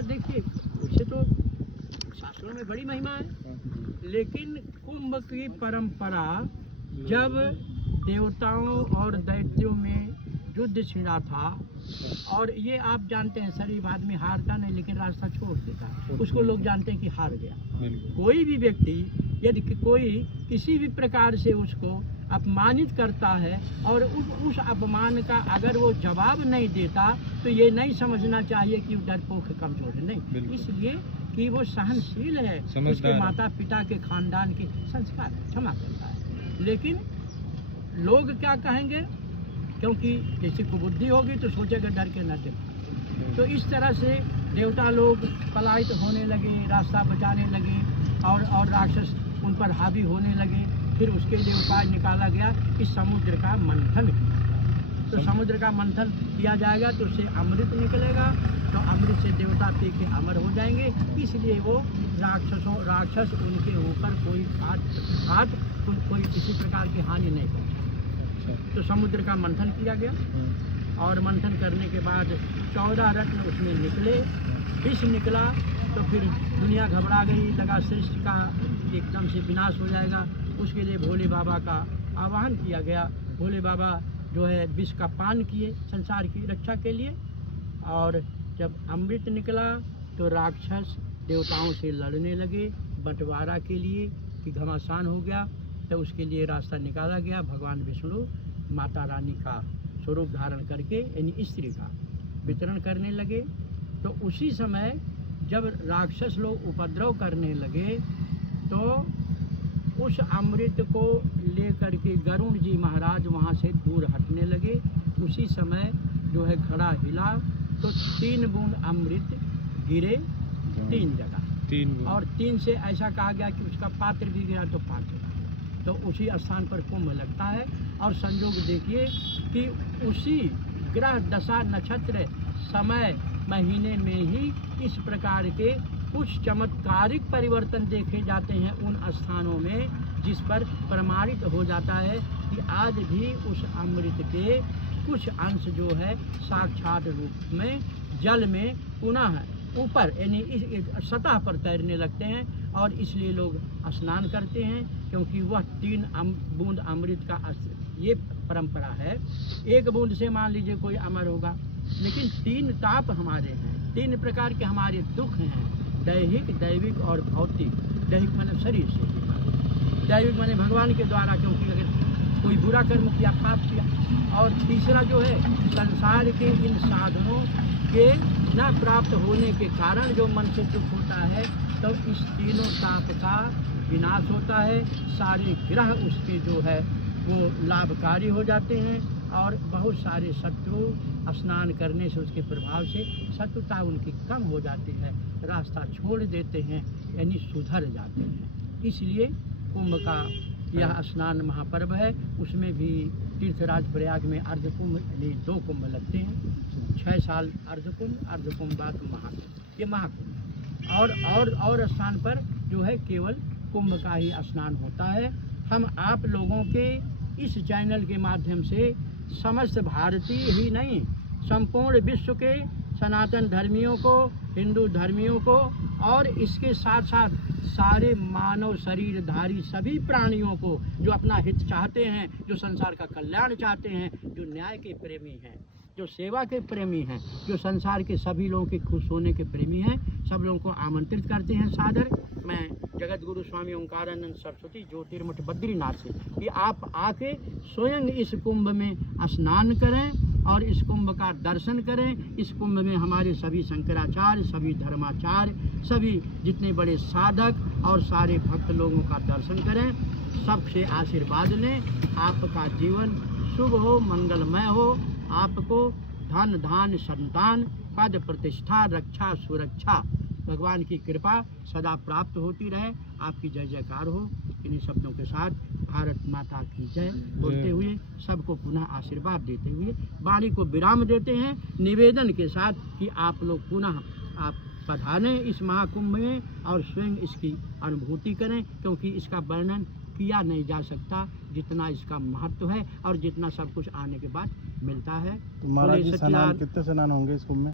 बात देखिए, उसे तो शास्त्रों में बड़ी महिमा है, लेकिन कुंभ की परंपरा जब देवताओं और दैत्यों में युद्ध छिड़ा था, और ये आप जानते हैं शरीफ आदमी हारता नहीं लेकिन रास्ता छोड़ देता, उसको लोग जानते हैं कि हार गया। कोई भी व्यक्ति यदि कोई किसी भी प्रकार से उसको अपमानित करता है और उस अपमान का अगर वो जवाब नहीं देता तो ये नहीं समझना चाहिए कि वो डरपोक कमजोर है, नहीं, इसलिए कि वो सहनशील है, उसके माता पिता के खानदान के संस्कार क्षमा करता है। लेकिन लोग क्या कहेंगे, क्योंकि किसी को बुद्धि होगी तो सोचेगा डर के न दे। तो इस तरह से देवता लोग पलायित होने लगे, रास्ता बचाने लगे और राक्षस उन पर हावी होने लगे। फिर उसके लिए उपाय निकाला गया कि समुद्र का मंथन किया। तो समुद्र का मंथन किया जाएगा तो उससे अमृत निकलेगा, तो अमृत से देवता पी के अमर हो जाएंगे। इसलिए वो राक्षस उनके ऊपर कोई कोई किसी प्रकार की हानि नहीं पहुँचा। तो समुद्र का मंथन किया गया और मंथन करने के बाद 14 रत्न उसमें निकले, विष निकला। तो फिर दुनिया घबरा गई, लगा सृष्टि का एकदम से विनाश हो जाएगा। उसके लिए भोले बाबा का आह्वान किया गया। भोले बाबा जो है विष का पान किए संसार की रक्षा के लिए, और जब अमृत निकला तो राक्षस देवताओं से लड़ने लगे बंटवारा के लिए कि घमासान हो गया। तो उसके लिए रास्ता निकाला गया। भगवान विष्णु माता रानी का स्वरूप धारण करके यानी स्त्री का वितरण करने लगे। तो उसी समय जब राक्षस लोग उपद्रव करने लगे तो उस अमृत को लेकर के गरुड़ जी महाराज वहाँ से दूर हटने लगे। उसी समय जो है घड़ा हिला तो 3 बूंद अमृत गिरे 3 जगह, और 3 से ऐसा कहा गया कि उसका पात्र भी गिरा तो 5 जगह। तो उसी स्थान पर कुंभ लगता है। और संयोग देखिए कि उसी ग्रह दशा नक्षत्र समय महीने में ही इस प्रकार के कुछ चमत्कारिक परिवर्तन देखे जाते हैं उन स्थानों में, जिस पर प्रमाणित हो जाता है कि आज भी उस अमृत के कुछ अंश जो है साक्षात रूप में जल में पुनः ऊपर यानी इस सतह पर तैरने लगते हैं। और इसलिए लोग स्नान करते हैं, क्योंकि वह 3 बूंद अमृत का ये परंपरा है। 1 बूंद से मान लीजिए कोई अमर होगा, लेकिन 3 ताप हमारे हैं, 3 प्रकार के हमारे दुख हैं, दैहिक, दैविक और भौतिक। दैहिक माने शरीर से, दैविक माने भगवान के द्वारा, क्योंकि अगर कोई बुरा कर्म किया, पाप किया। और तीसरा जो है संसार के इन साधनों के न प्राप्त होने के कारण जो मन से दुख होता है, तो इस तीनों ताप का विनाश होता है। सारे ग्रह उसके जो है वो लाभकारी हो जाते हैं, और बहुत सारे शत्रु स्नान करने से उसके प्रभाव से शत्रुता उनकी कम हो जाती है, रास्ता छोड़ देते हैं यानी सुधर जाते हैं। इसलिए कुंभ का यह स्नान महापर्व है। उसमें भी तीर्थराज प्रयाग में अर्ध कुंभ यानी 2 कुंभ लगते हैं, 6 साल अर्ध कुंभ बाद महाकुंभ, ये महाकुंभ। और स्थान पर जो है केवल कुंभ का ही स्नान होता है। हम आप लोगों के इस चैनल के माध्यम से समस्त भारतीय ही नहीं, संपूर्ण विश्व के सनातन धर्मियों को, हिंदू धर्मियों को, और इसके साथ साथ सारे मानव शरीरधारी सभी प्राणियों को जो अपना हित चाहते हैं, जो संसार का कल्याण चाहते हैं, जो न्याय के प्रेमी हैं, जो सेवा के प्रेमी हैं, जो संसार के सभी लोगों के खुश होने के प्रेमी हैं, सब लोगों को आमंत्रित करते हैं सादर। मैं जगत गुरु स्वामी ओंकारानंद सरस्वती ज्योतिर्मठ बद्रीनाथ से कि आप आके स्वयं इस कुंभ में स्नान करें और इस कुंभ का दर्शन करें। इस कुंभ में हमारे सभी शंकराचार्य, सभी धर्माचार्य, सभी जितने बड़े साधक और सारे भक्त लोगों का दर्शन करें, सबसे आशीर्वाद लें। आपका जीवन शुभ हो, मंगलमय हो, आपको धन धान संतान पद प्रतिष्ठा रक्षा सुरक्षा भगवान की कृपा सदा प्राप्त होती रहे। आपकी जय जयकार हो। इन्हीं शब्दों के साथ भारत माता की जय बोलते हुए सबको पुनः आशीर्वाद देते हुए वाणी को विराम देते हैं, निवेदन के साथ कि आप लोग पुनः आप पधारें इस महाकुंभ में और स्वयं इसकी अनुभूति करें, क्योंकि इसका वर्णन किया नहीं जा सकता जितना इसका महत्व है और जितना सब कुछ आने के बाद मिलता है। महाराज जी कितने स्नान होंगे इस कुंभ में?